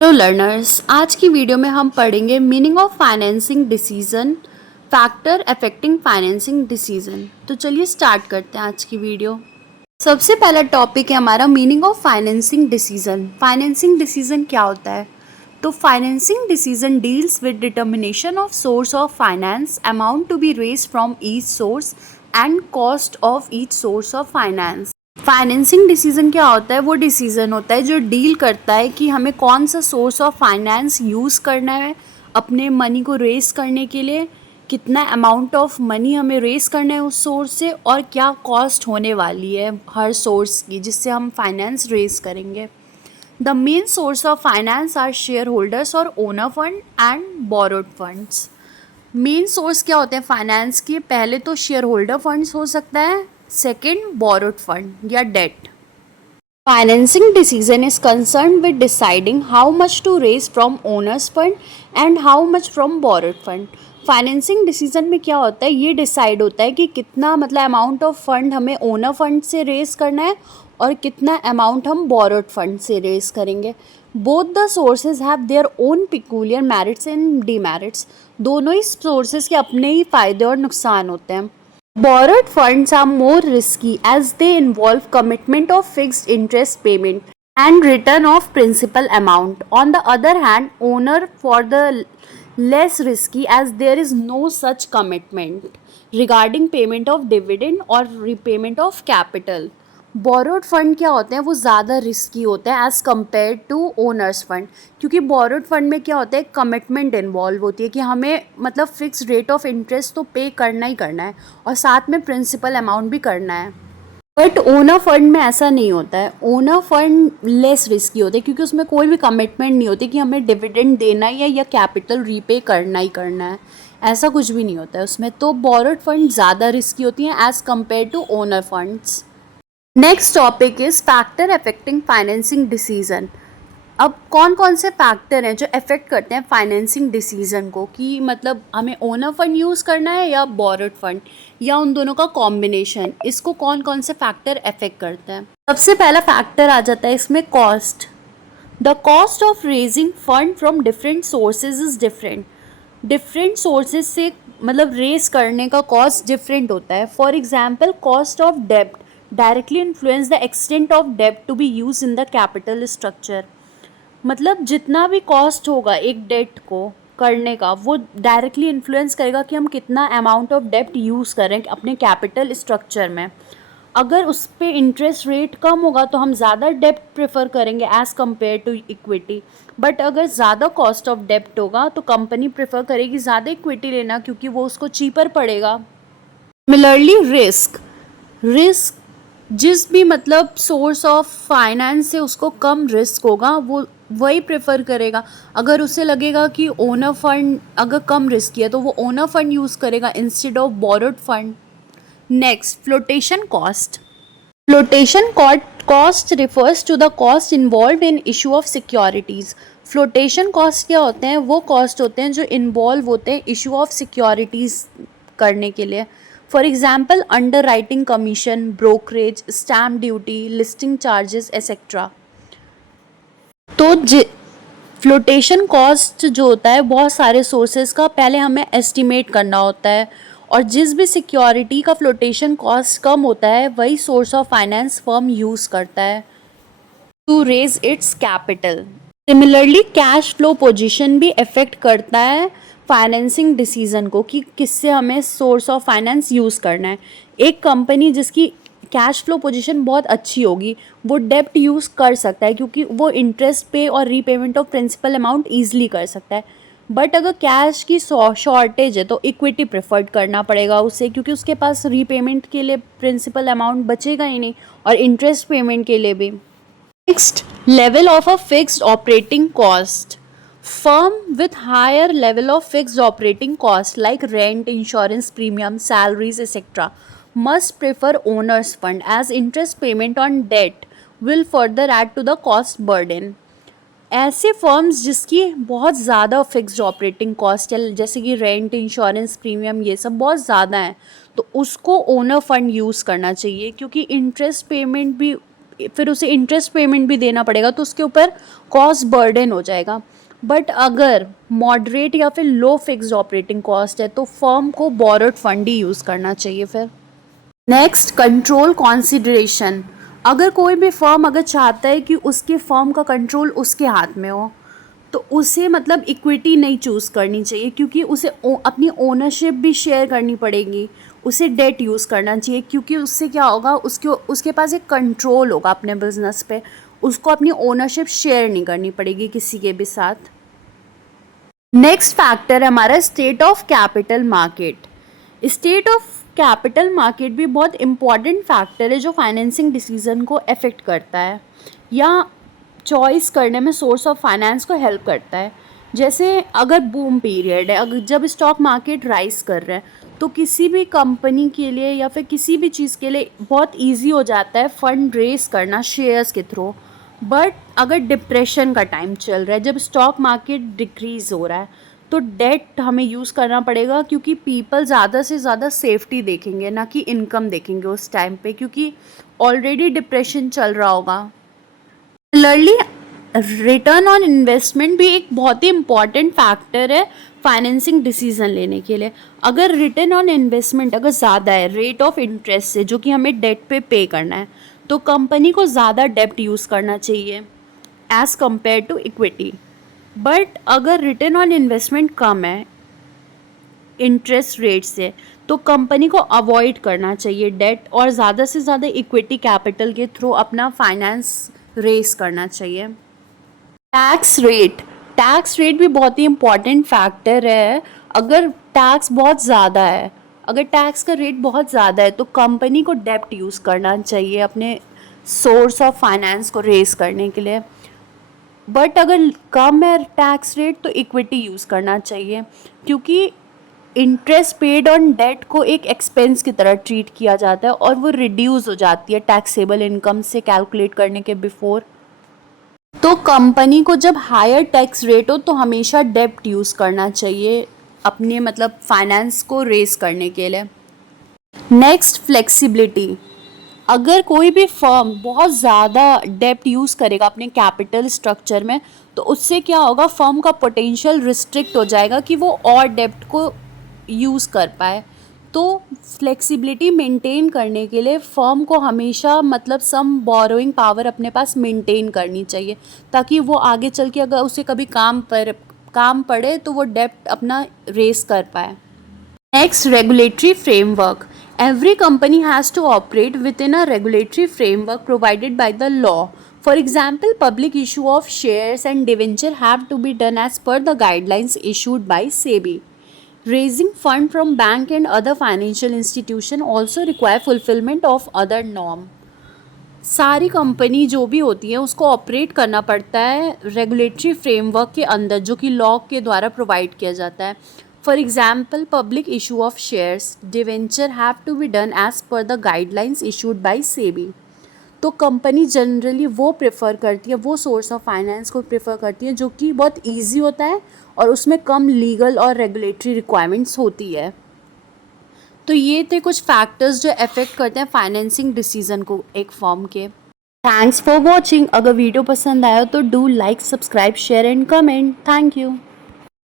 Hello learners, आज की video में हम पढ़ेंगे meaning of financing decision, factor affecting financing decision. तो चलिए स्टार्ट करते हैं आज की वीडियो। सबसे पहला टॉपिक है हमारा meaning of financing decision. Financing decision क्या होता है? तो financing decision deals with determination of source of finance, amount to be raise from each source and cost of each source of finance. Financing decision क्या होता है? वो decision होता है जो डील करता है कि हमें कौन सा सोर्स ऑफ फाइनेंस यूज़ करना है अपने मनी को रेस करने के लिए, कितना अमाउंट ऑफ मनी हमें रेस करना है उस सोर्स से, और क्या कॉस्ट होने वाली है हर सोर्स की जिससे हम फाइनेंस रेस करेंगे। The main source of finance are shareholders और owner fund and borrowed funds. Main source क्या होते हैं फाइनेंस के? पहले तो शेयर होल्डर फंड्स हो सकता है, सेकंड बोरोड फंड या debt. Financing decision is concern with deciding how much to raise from owners fund and how much from borrowed fund. Financing decision में क्या होता है? ये डिसाइड होता है कि कितना मतलब अमाउंट ऑफ फंड हमें ओनर फंड से रेज करना है और कितना अमाउंट हम बोरोड फंड से रेज करेंगे। Both the sources have their own peculiar merits and demerits. दोनों ही सोर्सेज के अपने ही फायदे और नुकसान होते हैं। Borrowed funds are more risky as they involve commitment of fixed interest payment and return of principal amount. On the other hand, owner for the less risky as there is no such commitment regarding payment of dividend or repayment of capital. Borrowed fund क्या होते हैं? वो ज़्यादा risky होते हैं as compare to owners fund, क्योंकि borrowed fund में क्या होता है? कमिटमेंट इन्वॉल्व होती है कि हमें मतलब फिक्स रेट ऑफ इंटरेस्ट तो पे करना ही करना है और साथ में प्रिंसिपल अमाउंट भी करना है। बट ओनर फंड में ऐसा नहीं होता है। ओनर फंड लेस रिस्की होते हैं क्योंकि उसमें कोई भी कमिटमेंट नहीं होती कि हमें डिविडेंड देना ही है या कैपिटल रीपे करना ही करना है, ऐसा कुछ भी नहीं होता है उसमें। तो बोरोड फंड ज़्यादा रिस्की होती हैं as compare to owner funds. Next topic is factor affecting financing decision. अब कौन कौन से फैक्टर हैं जो अफेक्ट करते हैं फाइनेंसिंग डिसीजन को, कि मतलब हमें ओनर फंड यूज़ करना है या बोरोड फंड या उन दोनों का कॉम्बिनेशन, इसको कौन कौन से फैक्टर अफेक्ट करते हैं? सबसे पहला फैक्टर आ जाता है इसमें cost. The cost of raising fund from different sources is different. Different sources से मतलब रेज करने का कॉस्ट डिफरेंट होता है। फॉर एग्जाम्पल, कॉस्ट ऑफ डेब्ट directly influence the extent of डेब्ट to be use in the capital structure. मतलब जितना भी कॉस्ट होगा एक डेट को करने का, वो डायरेक्टली इन्फ्लुएंस करेगा कि हम कितना अमाउंट ऑफ डेब्ट यूज़ करें अपने कैपिटल स्ट्रक्चर में। अगर उस पर इंटरेस्ट रेट कम होगा तो हम ज़्यादा डेब्ट प्रेफर करेंगे as compare to equity. But अगर ज़्यादा कॉस्ट ऑफ डेब्ट होगा तो कंपनी प्रेफर करेगी ज़्यादा इक्विटी लेना क्योंकि वो उसको चीपर पड़ेगा। सिमिलरली रिस्क रिस्क जिस भी मतलब सोर्स ऑफ फाइनेंस से उसको कम रिस्क होगा वो वही प्रेफर करेगा। अगर उसे लगेगा कि ओनर फंड अगर कम रिस्की है तो वो ओनर फंड यूज़ करेगा instead of borrowed fund. Next, flotation cost. Flotation cost refers to the cost involve in issue of securities. Flotation cost क्या होते हैं? वो कॉस्ट होते हैं जो इन्वॉल्व होते हैं इशू ऑफ सिक्योरिटीज़ करने के लिए। For example, under writing commission, brokerage, stamp duty, listing charges etcetera. तो फ्लोटेशन कॉस्ट जो होता है बहुत सारे सोर्सेज का पहले हमें एस्टिमेट करना होता है, और जिस भी सिक्योरिटी का फ्लोटेशन कॉस्ट कम होता है वही source of finance firm use करता है to raise its capital. Similarly cash flow position भी अफेक्ट करता है फाइनेंसिंग डिसीजन को कि किससे हमें सोर्स ऑफ फाइनेंस यूज़ करना है। एक कंपनी जिसकी कैश फ्लो पोजीशन बहुत अच्छी होगी वो डेब्ट यूज़ कर सकता है क्योंकि वो इंटरेस्ट पे और repayment of principal amount easily कर सकता है। बट अगर कैश की शॉर्टेज है तो इक्विटी प्रेफर्ड करना पड़ेगा उसे, क्योंकि उसके पास रीपेमेंट के लिए प्रिंसिपल अमाउंट बचेगा ही नहीं और इंटरेस्ट पेमेंट के लिए भी। Next, level of a fixed operating cost. Firm with higher level of fixed operating cost like rent, insurance premium, salaries, etc. must prefer owner's fund as interest payment on debt will further add to the cost burden. ऐसे firms जिसकी बहुत ज़्यादा fixed operating cost है जैसे कि rent, insurance premium, ये सब बहुत ज़्यादा है, तो उसको ओनर फंड यूज़ करना चाहिए क्योंकि इंटरेस्ट पेमेंट भी फिर उसे इंटरेस्ट पेमेंट भी देना पड़ेगा, तो उसके ऊपर कॉस्ट बर्डन हो जाएगा। बट अगर मॉडरेट या फिर लो फिक्स्ड ऑपरेटिंग कॉस्ट है तो फर्म को बोरोड फंड ही यूज़ करना चाहिए फिर। Next, control consideration. अगर कोई भी फर्म अगर चाहता है कि उसके फर्म का कंट्रोल उसके हाथ में हो, तो उसे मतलब इक्विटी नहीं चूज़ करनी चाहिए, क्योंकि उसे अपनी ओनरशिप भी शेयर करनी पड़ेगी। उसे डेट यूज़ करना चाहिए, क्योंकि उससे क्या होगा, उसके पास एक कंट्रोल होगा अपने बिजनेस पे। उसको अपनी ओनरशिप शेयर नहीं करनी पड़ेगी किसी के भी साथ। नेक्स्ट फैक्टर है हमारा state of capital market. State of capital market भी बहुत इम्पॉर्टेंट फैक्टर है जो फाइनेंसिंग डिसीजन को अफेक्ट करता है या चॉइस करने में सोर्स ऑफ फाइनेंस को हेल्प करता है। जैसे अगर बूम पीरियड है, अगर जब स्टॉक मार्केट राइज कर रहा है, तो किसी भी कंपनी के लिए या फिर किसी भी चीज़ के लिए बहुत इजी हो जाता है फंड रेस करना शेयर्स के थ्रू। बट अगर डिप्रेशन का टाइम चल रहा है, जब स्टॉक मार्केट डिक्रीज़ हो रहा है, तो डेट हमें यूज़ करना पड़ेगा, क्योंकि पीपल ज़्यादा से ज़्यादा सेफ्टी देखेंगे ना कि इनकम देखेंगे उस टाइम पे, क्योंकि ऑलरेडी डिप्रेशन चल रहा होगा। सिमिलरली रिटर्न ऑन इन्वेस्टमेंट भी एक बहुत ही इम्पॉर्टेंट फैक्टर है फाइनेंसिंग डिसीजन लेने के लिए। अगर रिटर्न ऑन इन्वेस्टमेंट अगर ज़्यादा है रेट ऑफ इंटरेस्ट से, जो कि हमें डेट पे करना है, तो कंपनी को ज़्यादा डेब्ट यूज़ करना चाहिए as compare to equity. But अगर रिटर्न ऑन इन्वेस्टमेंट कम है इंटरेस्ट रेट से, तो कंपनी को अवॉइड करना चाहिए डेट और ज़्यादा से ज़्यादा इक्विटी कैपिटल के थ्रू अपना फाइनेंस रेस करना चाहिए। टैक्स रेट भी बहुत ही इम्पॉर्टेंट फैक्टर है। अगर टैक्स बहुत ज़्यादा है, अगर टैक्स का रेट बहुत ज़्यादा है, तो कंपनी को डेब्ट यूज़ करना चाहिए अपने सोर्स ऑफ फाइनेंस को रेस करने के लिए। बट अगर कम है टैक्स रेट, तो इक्विटी यूज़ करना चाहिए, क्योंकि इंटरेस्ट पेड ऑन डेट को एक एक्सपेंस की तरह ट्रीट किया जाता है और वो रिड्यूस हो जाती है टैक्सेबल इनकम से कैलकुलेट करने के बिफोर। तो कंपनी को जब हायर टैक्स रेट हो तो हमेशा डेब्ट यूज़ करना चाहिए अपने मतलब फाइनेंस को रेस करने के लिए। Next, flexibility. अगर कोई भी फर्म बहुत ज़्यादा डेब्ट यूज़ करेगा अपने कैपिटल स्ट्रक्चर में, तो उससे क्या होगा, फर्म का पोटेंशियल रिस्ट्रिक्ट हो जाएगा कि वो और डेब्ट को यूज़ कर पाए। तो फ्लेक्सिबिलिटी मेंटेन करने के लिए फर्म को हमेशा मतलब सम बोरोइंग पावर अपने पास मेंटेन करनी चाहिए, ताकि वो आगे चल के अगर उसे कभी काम पड़े तो वो डेब्ट अपना रेस कर पाए। Next, regulatory framework. Every company has to operate within a regulatory framework provided by the law. For example, public issue of shares and debenture have to be done as per the guidelines issued by SEBI. Raising fund from bank and other financial institution also require fulfillment of other norm. सारी company जो भी होती है उसको operate करना पड़ता है regulatory framework के अंदर, जो कि लॉ के द्वारा प्रोवाइड किया जाता है। For example, public issue of shares, debenture have to be done as per the guidelines issued by SEBI. तो कंपनी जनरली वो प्रेफर करती है, वो सोर्स ऑफ फाइनेंस को प्रेफर करती है जो कि बहुत ईजी होता है और उसमें कम लीगल और रेगुलेटरी रिक्वायरमेंट्स होती है। तो ये थे कुछ फैक्टर्स जो अफेक्ट करते हैं फाइनेंसिंग डिसीजन को एक फर्म के। Thanks for watching. अगर वीडियो पसंद आया तो do like, subscribe, share and comment. Thank you.